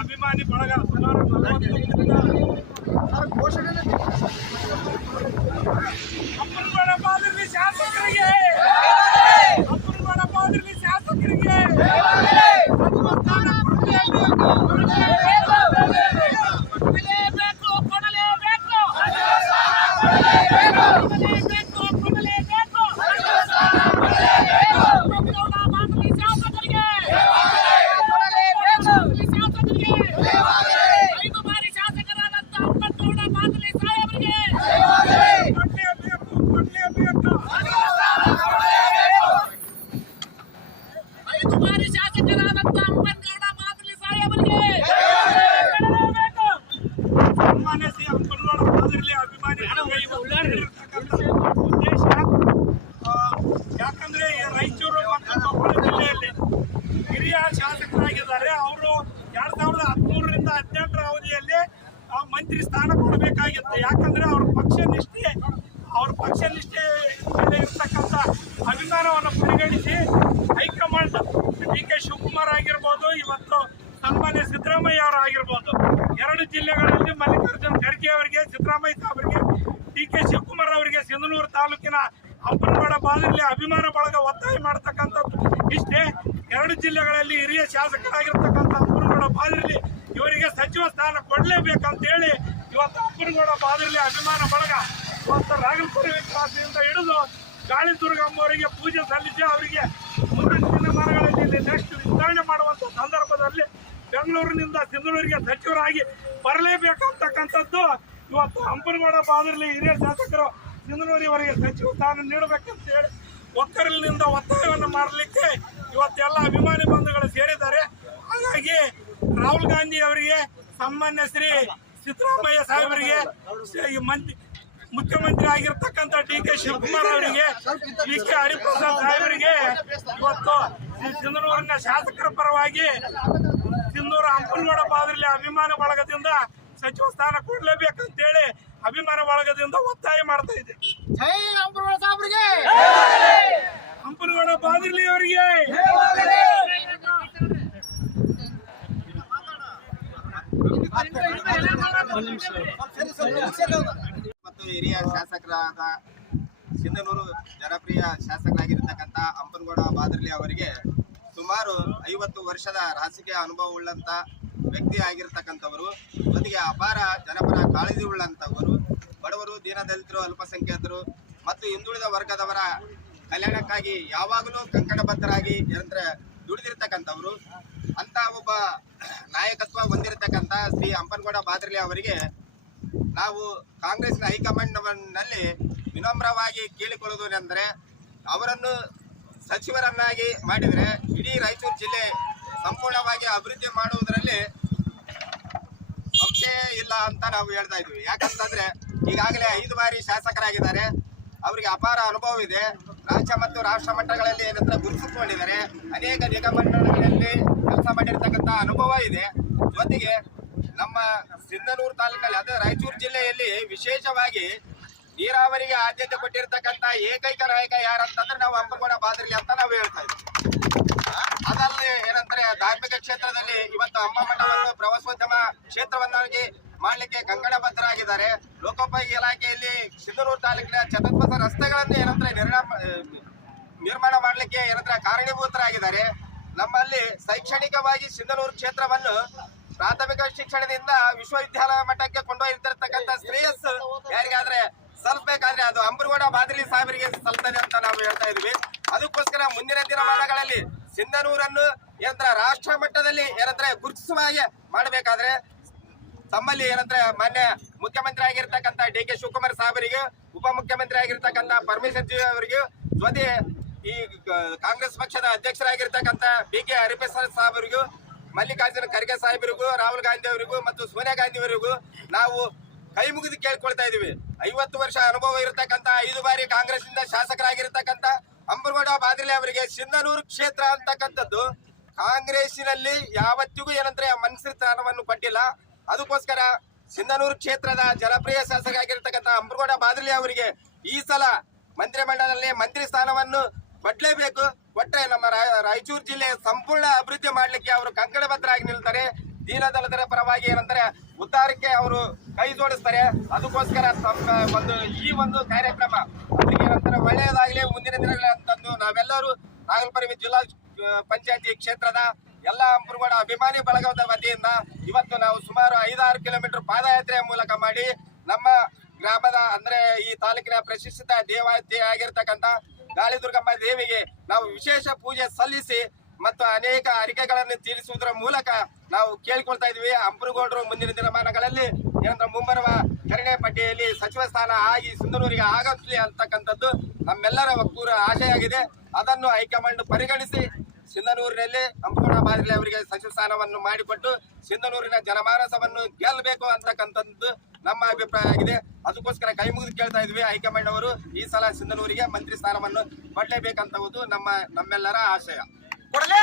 ಅಭಿಮಾನಿ ಬಳಗ ಸುಮಾರು 40 ಘೋಷಣೆ ಅಪ್ಪನಗೌಡ ಬಾದರ್ಲಿ ಶಾಸಕರಿಗೆ ಯಾಕಂದ್ರೆ ರಾಯಚೂರು ಮತ್ತು ಕೊಪ್ಪಳ ಜಿಲ್ಲೆಯಲ್ಲಿ ಹಿರಿಯ ಶಾಸಕರಾಗಿದ್ದಾರೆ. ಅವರು 2013ರಿಂದ 2018 ಅವಧಿಯಲ್ಲಿ ಮಂತ್ರಿ ಸ್ಥಾನ ಕೊಡಬೇಕಾಗಿತ್ತು. ಯಾಕಂದ್ರೆ ಅವ್ರ ಪಕ್ಷ ನಿಷ್ಠೆ ಇರ್ತಕ್ಕಂಥ ಅಭಿಮಾನವನ್ನು ಪರಿಗಣಿಸಿ ಹೈಕಮಾಂಡ್ ಡಿ ಕೆ ಶಿವಕುಮಾರ್ ಆಗಿರ್ಬೋದು, ಇವತ್ತು ಸನ್ಮಾನ್ಯ ಸಿದ್ದರಾಮಯ್ಯ ಅವರು ಆಗಿರ್ಬೋದು, 2 ಜಿಲ್ಲೆಗಳಲ್ಲಿ ಮಲ್ಲಿಕಾರ್ಜುನ ಖರ್ಗೆ ಅವರಿಗೆ, ಸಿದ್ದರಾಮಯ್ಯ ಅವರಿಗೆ, ಡಿ ಕೆ ಶಿವಕುಮಾರ್ ಅವರಿಗೆ ಸಿಂಧನೂರು ತಾಲೂಕಿನ ಅಪ್ಪನಗೌಡ ಬಾದರ್ಲಿ ಅಭಿಮಾನ ಬಳಗ ಒತ್ತಾಯ ಮಾಡತಕ್ಕಂಥದ್ದು ಇಷ್ಟೇ. 2 ಜಿಲ್ಲೆಗಳಲ್ಲಿ ಹಿರಿಯ ಶಾಸಕರಾಗಿರ್ತಕ್ಕಂಥ ಅಪ್ಪನಗೌಡ ಬಾದರ್ಲಿ ಇವರಿಗೆ ಸಚಿವ ಸ್ಥಾನ ಕೊಡಲೇಬೇಕಂತ ಹೇಳಿ ಇವತ್ತು ಅಪ್ಪನಗೌಡ ಬಾದರ್ಲಿ ಅಭಿಮಾನ ಬಳಗ ಇವತ್ತು ರಾಗಲಪುರ ಕ್ರಾಸಿನಿಂದ ಹಿಡಿದು ಗಾಳಿದುರ್ಗಮ್ಮ ಅವರಿಗೆ ಪೂಜೆ ಸಲ್ಲಿಸಿ ಅವರಿಗೆ ಮುಂದಿನ ದಿನಮಾನಗಳಲ್ಲಿ ನೆಕ್ಸ್ಟ್ ವಿಸ್ತರಣೆ ಮಾಡುವಂತ ಸಂದರ್ಭದಲ್ಲಿ ಬೆಂಗಳೂರಿನಿಂದ ಸಿಂಧನೂರಿಗೆ ಸಚಿವರಾಗಿ ಬರಲೇಬೇಕಂತಕ್ಕಂಥದ್ದು ಇವತ್ತು ಅಪ್ಪನಗೌಡ ಬಾದರ್ಲಿ ಹಿರಿಯ ಶಾಸಕರು ಸಿಂಧನೂರಿವರೆಗೆ ಸಚಿವ ಸ್ಥಾನ ನೀಡಬೇಕಂತ ಹೇಳಿ ಒಕ್ಕಲಿನಿಂದ ಒತ್ತಾಯವನ್ನು ಮಾಡಲಿಕ್ಕೆ ಇವತ್ತೆಲ್ಲ ಅಭಿಮಾನಿ ಬಂಧುಗಳು ಸೇರಿದ್ದಾರೆ. ಹಾಗಾಗಿ ರಾಹುಲ್ ಗಾಂಧಿ ಅವರಿಗೆ, ಸನ್ಮಾನ್ಯ ಶ್ರೀ ಸಿದ್ದರಾಮಯ್ಯ ಸಾಹೇಬರಿಗೆ, ಮುಖ್ಯಮಂತ್ರಿ ಆಗಿರ್ತಕ್ಕಂಥ ಡಿ ಕೆ ಶಿವಕುಮಾರ್ ಅವರಿಗೆ, ಡಿ ಕೆ ಹರಿಪ್ರಸಾದ್ ಸಾಹೇಬರಿಗೆ ಇವತ್ತು ಸಿಂಧನೂರಿನ ಶಾಸಕರ ಪರವಾಗಿ ಸಿಂಧನೂರು ಅಪ್ಪನಗೌಡ ಬಾದರ್ಲಿ ಅಭಿಮಾನ ಬಳಗದಿಂದ ಸಚಿವ ಸ್ಥಾನ ಕೊಡಲೇಬೇಕಂತೇಳಿ ಅಭಿಮಾನ ಬಳಗದಿಂದ ಒತ್ತಾಯ ಮಾಡ್ತಾ ಇದೆ. ಜೈ ಅಪ್ಪನಗೌಡ ಸಾಹೇಬರಿಗೆ, ಅಪ್ಪನಗೌಡ ಬಾದರ್ಲಿ ಅವರಿಗೆ. ಮತ್ತು ಹಿರಿಯ ಶಾಸಕರಾದ ಸಿಂಧನೂರು ಜನಪ್ರಿಯ ಶಾಸಕರಾಗಿರ್ತಕ್ಕಂಥ ಅಪ್ಪನಗೌಡ ಬಾದರ್ಲಿ ಅವರಿಗೆ ಸುಮಾರು 50 ವರ್ಷದ ರಾಜಕೀಯ ಅನುಭವ ಉಳ್ಳಂತ ವ್ಯಕ್ತಿ ಆಗಿರ್ತಕ್ಕಂಥವರು, ಜೊತೆಗೆ ಅಪಾರ ಜನಪರ ಕಾಳಜಿ ಉಳ್ಳಂಥವರು, ಬಡವರು, ದೀನದಲಿತರು, ಅಲ್ಪಸಂಖ್ಯಾತರು ಮತ್ತು ಹಿಂದುಳಿದ ವರ್ಗದವರ ಕಲ್ಯಾಣಕ್ಕಾಗಿ ಯಾವಾಗಲೂ ಕಂಕಣಬದ್ಧರಾಗಿ ದುಡಿದಿರ್ತಕ್ಕಂಥವರು. ಅಂತ ಒಬ್ಬ ನಾಯಕತ್ವ ಹೊಂದಿರತಕ್ಕಂಥ ಶ್ರೀ ಅಪ್ಪನಗೌಡ ಬಾದರ್ಲಿ ಅವರಿಗೆ ನಾವು ಕಾಂಗ್ರೆಸ್ನ ಹೈಕಮಾಂಡ್ನಲ್ಲಿ ವಿನಮ್ರವಾಗಿ ಕೇಳಿಕೊಳ್ಳುವುದೇನೆಂದರೆ, ಅವರನ್ನು ಸಚಿವರನ್ನಾಗಿ ಮಾಡಿದರೆ ಇಡೀ ರಾಯಚೂರು ಜಿಲ್ಲೆ ಸಂಪೂರ್ಣವಾಗಿ ಅಭಿವೃದ್ಧಿ ಮಾಡುವುದರಲ್ಲಿ ಅಂಶ ಸಮಸ್ಯೆ ಇಲ್ಲ ಅಂತ ನಾವು ಹೇಳ್ತಾ ಇದ್ವಿ. ಯಾಕಂತಂದ್ರೆ ಈಗಾಗಲೇ 5 ಬಾರಿ ಶಾಸಕರಾಗಿದ್ದಾರೆ. ಅವರಿಗೆ ಅಪಾರ ಅನುಭವ ಇದೆ. ರಾಜ್ಯ ಮತ್ತು ರಾಷ್ಟ್ರ ಮಟ್ಟಗಳಲ್ಲಿ ಏನಂದ್ರೆ ಗುರುತಿಸಿಕೊಂಡಿದ್ದಾರೆ. ಅನೇಕ ನಿಗಮಗಳಲ್ಲಿ ಕೆಲಸ ಮಾಡಿರ್ತಕ್ಕಂಥ ಅನುಭವ ಇದೆ. ಜೊತೆಗೆ ನಮ್ಮ ಸಿಂಧನೂರು ತಾಲೂಕಲ್ಲಿ ಅದೇ ರಾಯಚೂರು ಜಿಲ್ಲೆಯಲ್ಲಿ ವಿಶೇಷವಾಗಿ ನೀರಾವರಿಗೆ ಆದ್ಯತೆ ಕೊಟ್ಟಿರ್ತಕ್ಕಂಥ ಏಕೈಕ ನಾಯಕ ಯಾರಂತಂದ್ರೆ ನಾವು ಅಂಬರಗೌಡ ಬಾದರ್ಲಿ ಅಂತ ನಾವು ಹೇಳ್ತಾ ಇದ್ವಿ. ಅದಲ್ಲದೆ ಏನಂತಾರೆ ಧಾರ್ಮಿಕ ಕ್ಷೇತ್ರದಲ್ಲಿ ಇವತ್ತು ಅಮ್ಮಮಠವನ್ನು ಪ್ರವಾಸೋದ್ಯಮ ಕ್ಷೇತ್ರವನ್ನಾಗಿ ಮಾಡಲಿಕ್ಕೆ ಕಂಕಣಬದ್ಧರಾಗಿದ್ದಾರೆ. ಲೋಕೋಪಯೋಗಿ ಇಲಾಖೆಯಲ್ಲಿ ಸಿಂಧನೂರು ತಾಲೂಕಿನ ಚತುರ್ಪಥ ರಸ್ತೆಗಳನ್ನು ಏನಂದ್ರೆ ನಿರ್ಮಾಣ ಮಾಡಲಿಕ್ಕೆ ಏನಂದ್ರೆ ಕಾರಣೀಭೂತರಾಗಿದ್ದಾರೆ. ನಮ್ಮಲ್ಲಿ ಶೈಕ್ಷಣಿಕವಾಗಿ ಸಿಂಧನೂರು ಕ್ಷೇತ್ರವನ್ನು ಪ್ರಾಥಮಿಕ ಶಿಕ್ಷಣದಿಂದ ವಿಶ್ವವಿದ್ಯಾಲಯ ಮಟ್ಟಕ್ಕೆ ಕೊಂಡೊಯ್ದಿರ್ತಕ್ಕಂಥ ಶ್ರೇಯಸ್ಸು ಯಾರಿಗಾದ್ರೆ ಸಲ್ಬೇಕಾದ್ರೆ ಅದು ಅಂಬರಗೌಡ ಬಾದರ್ಲಿ ಸಾಹೇಬರಿಗೆ ಸಲ್ತದೆ ಅಂತ ನಾವು ಹೇಳ್ತಾ ಇದ್ವಿ. ಅದಕ್ಕೋಸ್ಕರ ಮುಂದಿನ ದಿನಮಾನಗಳಲ್ಲಿ ಸಿಂಧನೂರನ್ನು ಏನಂದ್ರೆ ರಾಷ್ಟ್ರ ಮಟ್ಟದಲ್ಲಿ ಏನಂದ್ರೆ ಗುರುತಿಸುವ ಹಾಗೆ ಮಾಡಬೇಕಾದ್ರೆ ತಮ್ಮಲ್ಲಿ ಏನಂದ್ರೆ ಮಾನ್ಯ ಮುಖ್ಯಮಂತ್ರಿ ಆಗಿರ್ತಕ್ಕಂಥ ಡಿ ಕೆ ಶಿವಕುಮಾರ್ ಸಾಹೇಬರಿಗೆ, ಉಪಮುಖ್ಯಮಂತ್ರಿ ಆಗಿರ್ತಕ್ಕಂಥ ಪರಮೇಶ್ವರ್ ಜಿ ಅವರಿಗೆ, ಜೊತೆ ಈ ಕಾಂಗ್ರೆಸ್ ಪಕ್ಷದ ಅಧ್ಯಕ್ಷರಾಗಿರ್ತಕ್ಕಂಥ ಬಿ ಕೆ ಹರಿಪ್ರಸಾದ್ ಸಾಹೇಬರಿಗೂ, ಮಲ್ಲಿಕಾರ್ಜುನ ಖರ್ಗೆ ಸಾಹೇಬರಿಗೂ, ರಾಹುಲ್ ಗಾಂಧಿ ಅವರಿಗೂ ಮತ್ತು ಸೋನಿಯಾ ಗಾಂಧಿ ಅವರಿಗೂ ನಾವು ಕೈ ಮುಗಿದು ಕೇಳ್ಕೊಳ್ತಾ ಇದೀವಿ. 50 ವರ್ಷ ಅನುಭವ ಇರತಕ್ಕಂತ 5 ಬಾರಿ ಕಾಂಗ್ರೆಸ್ ಇಂದ ಶಾಸಕರಾಗಿರ್ತಕ್ಕಂಥ ಅಂಬರಗೌಡ ಬಾದರ್ಲಿ ಅವರಿಗೆ ಸಿಂಧನೂರು ಕ್ಷೇತ್ರ ಅಂತಕ್ಕಂಥದ್ದು ಕಾಂಗ್ರೆಸ್ಸಿನಲ್ಲಿ ಯಾವತ್ತಿಗೂ ಏನಂದ್ರೆ ಮನ್ಸರಿ ಸ್ಥಾನವನ್ನು ಕೊಟ್ಟಿಲ್ಲ. ಅದಕ್ಕೋಸ್ಕರ ಸಿಂಧನೂರು ಕ್ಷೇತ್ರದ ಜನಪ್ರಿಯ ಶಾಸಕ ಆಗಿರ್ತಕ್ಕಂಥ ಅಂಬರಗೌಡ ಬಾದರ್ಲಿ ಅವರಿಗೆ ಈ ಸಲ ಮಂತ್ರಿಮಂಡಲದಲ್ಲಿ ಮಂತ್ರಿ ಸ್ಥಾನವನ್ನು ಕೊಡ್ಲೇಬೇಕು. ಕೊಟ್ರೆ ನಮ್ಮ ರಾಯಚೂರು ಜಿಲ್ಲೆ ಸಂಪೂರ್ಣ ಅಭಿವೃದ್ಧಿ ಮಾಡ್ಲಿಕ್ಕೆ ಅವರು ಕಂಕಣಬದ್ಧರಾಗಿ ನಿಲ್ತಾರೆ. ದೀನದಲಿತರ ಪರವಾಗಿ ಏನಂದ್ರೆ ಉದ್ಧಾರಕ್ಕೆ ಅವರು ಕೈ ಜೋಡಿಸ್ತಾರೆ. ಅದಕ್ಕೋಸ್ಕರ ಈ ಒಂದು ಕಾರ್ಯಕ್ರಮ ಅವರಿಗೆ ಏನಂತಾರೆ ಒಳ್ಳೆಯದಾಗಲಿ ಮುಂದಿನ ದಿನಗಳಲ್ಲಿ ಅಂತಂದು ನಾವೆಲ್ಲರೂ ನಾಗಲಪುರ ಜಿಲ್ಲಾ ಪಂಚಾಯತಿ ಕ್ಷೇತ್ರದ ಎಲ್ಲ ಅಂಬರಗೌಡ ಅಭಿಮಾನಿ ಬಳಗದ ವತಿಯಿಂದ ಇವತ್ತು ನಾವು ಸುಮಾರು 5-6 ಕಿಲೋಮೀಟರ್ ಪಾದಯಾತ್ರೆಯ ಮೂಲಕ ಮಾಡಿ ನಮ್ಮ ಗ್ರಾಮದ ಅಂದ್ರೆ ಈ ತಾಲೂಕಿನ ಪ್ರತಿಷ್ಠಿತ ದೇವತೆ ಆಗಿರ್ತಕ್ಕಂಥ ಗಾಳಿದುರ್ಗಮ್ಮ ದೇವಿಗೆ ನಾವು ವಿಶೇಷ ಪೂಜೆ ಸಲ್ಲಿಸಿ ಮತ್ತು ಅನೇಕ ಅರಿಕೆಗಳನ್ನು ತೀರಿಸುವುದರ ಮೂಲಕ ನಾವು ಕೇಳಿಕೊಳ್ತಾ ಇದ್ವಿ. ಅಂಬರಗೌಡರು ಮುಂದಿನ ದಿನಮಾನಗಳಲ್ಲಿ ಏನಂದ್ರೆ ಮುಂಬರುವ ಕರಡೆ ಪಟ್ಟಿಯಲ್ಲಿ ಸಚಿವ ಸ್ಥಾನ ಆಗಿ ಸಿಂಧನೂರಿಗೆ ಆಗಲಿ ಅಂತಕ್ಕಂಥದ್ದು ನಮ್ಮೆಲ್ಲರ ಒಕ್ಕೂರ ಆಶಯ ಆಗಿದೆ. ಅದನ್ನು ಹೈಕಮಾಂಡ್ ಪರಿಗಣಿಸಿ ಸಿಂಧನೂರಿನಲ್ಲಿ ಅಂಬರಗೌಡ ಬಾದರ್ಲಿ ಅವರಿಗೆ ಸಚಿವ ಸ್ಥಾನವನ್ನು ಮಾಡಿಕೊಟ್ಟು ಸಿಂಧನೂರಿನ ಜನಮಾನಸವನ್ನು ಗೆಲ್ಲಬೇಕು ಅಂತಕ್ಕಂಥದ್ದು ನಮ್ಮ ಅಭಿಪ್ರಾಯ ಆಗಿದೆ. ಅದಕ್ಕೋಸ್ಕರ ಕೈ ಮುಗಿದು ಕೇಳ್ತಾ ಇದ್ವಿ ಹೈಕಮಾಂಡ್ ಅವರು ಈ ಸಲ ಸಿಂಧನೂರಿಗೆ ಮಂತ್ರಿ ಸ್ಥಾನವನ್ನು ಕೊಡಲೇಬೇಕಂತವುದು ನಮ್ಮೆಲ್ಲರ ಆಶಯ. ಕೊಡಲೇ